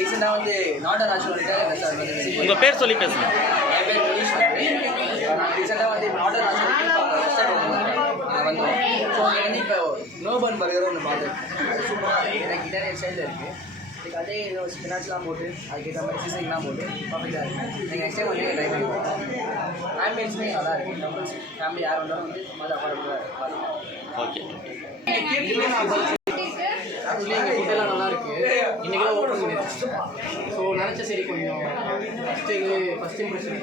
ரீசெண்டாக வந்து not natural உங்கள் பேர் சொல்லி பேசுங்க. என் பேர் மனிஷ். நான் ரீசெண்டாக வந்து நாட் நேச்சுரல் வந்தோம். ஸோ அங்கே வந்து இப்போ நோபன் பர்கர் ஒன்று பார்த்தேன். சூப்பராக எனக்கு இட்டாலியன் ஸ்டைலில் இருக்குது. இதுக்கு அதே ஸ்பினாச்லாம் போட்டு அதுக்கேற்ற மாதிரி சீசன்லாம் போட்டு பர்ஃபெக்டாக இருக்குது. நீங்கள் நெக்ஸ்ட் டைம் வந்து ட்ரை பண்ணி பார்ப்போம். ஆம்பியன்ஸுமே நல்லா இருக்குது. ஃபேமிலி யார் வந்தாலும் வந்து மாதிரி அஃபோர்டபுளாக இருக்குது. ஓகே ஆக்சுவலி எங்கள் ஃபுட்டெல்லாம் நல்லா இருக்குது. இன்றைக்கெல்லாம் ஓப்பன் பண்ணியிருக்காங்க. ஸோ நினச்ச சரி கொஞ்சம் ஃபஸ்ட் இம்ப்ரெஷன்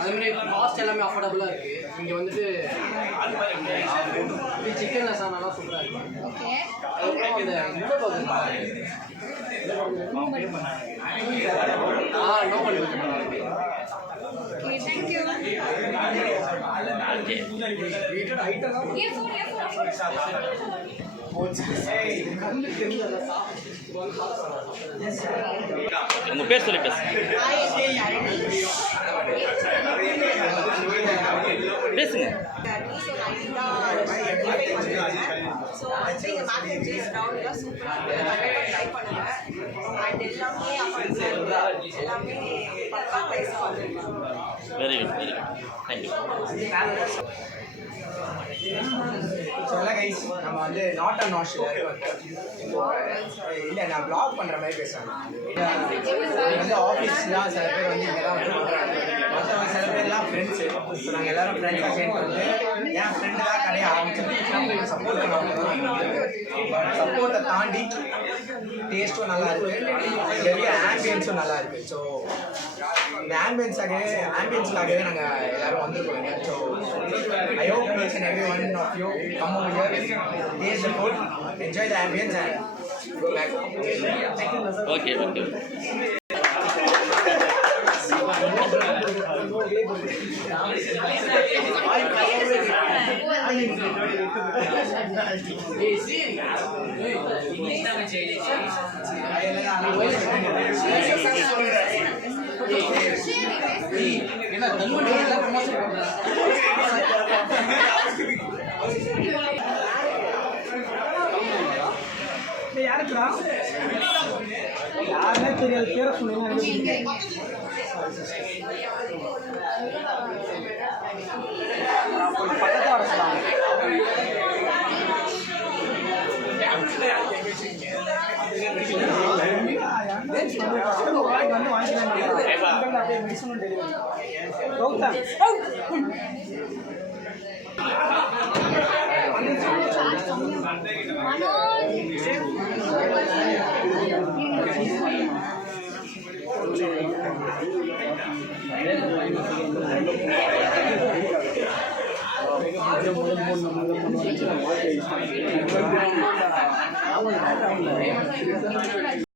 அதுமாதிரி காஸ்ட் எல்லாமே அஃபோர்டபுளாக இருக்குது. இங்கே வந்துட்டு சிக்கன் லசா நல்லா சூப்பராக இருக்குது. அதுக்கப்புறம் அந்த இந்த பர்கர் நோ உங்கள் பேர் சொல்லி பேசுங்க. பேசுங்க. Very good very good thank you. So எல்லாம் கைஸ் நம்ம வந்து நாட் அண்ட் நாஷில் இல்லை நான் ப்ளாக் பண்ணுற மாதிரி பேசுகிறேன். வந்து ஆஃபீஸ்லாம் சில பேர் வந்து இங்கே தான் வந்து பண்ணுறாங்க. மற்றவங்க சில பேர்லாம் ஃப்ரெண்ட்ஸு. ஸோ நாங்கள் எல்லோரும் ஃப்ரெண்ட்ஸாக சேர்ந்து வந்து என் ஃப்ரெண்டு தான் கடையை ஆரம்பிச்சு சப்போர்ட் பண்ணுவாங்க. சப்போர்ட்டை தாண்டி டேஸ்ட்டும் நல்லா இருக்குது, நிறைய ஆம்பியன்ஸும் நல்லா இருக்குது. ஸோ இந்த ஆம்பியன்ஸ்க்காகவே நாங்கள் எல்லோரும் வந்துருக்கோங்க. So I hope each and every one of you come over here, taste the food, enjoy the ambience and go back. Okay, okay. யாருமே தெரியாது பேரை சொன்னீங்க. பக்கத்தில் வர சொன்னாங்க. வந்து வாங்கிக்கலாம். மெடிசனும் டெலிவரி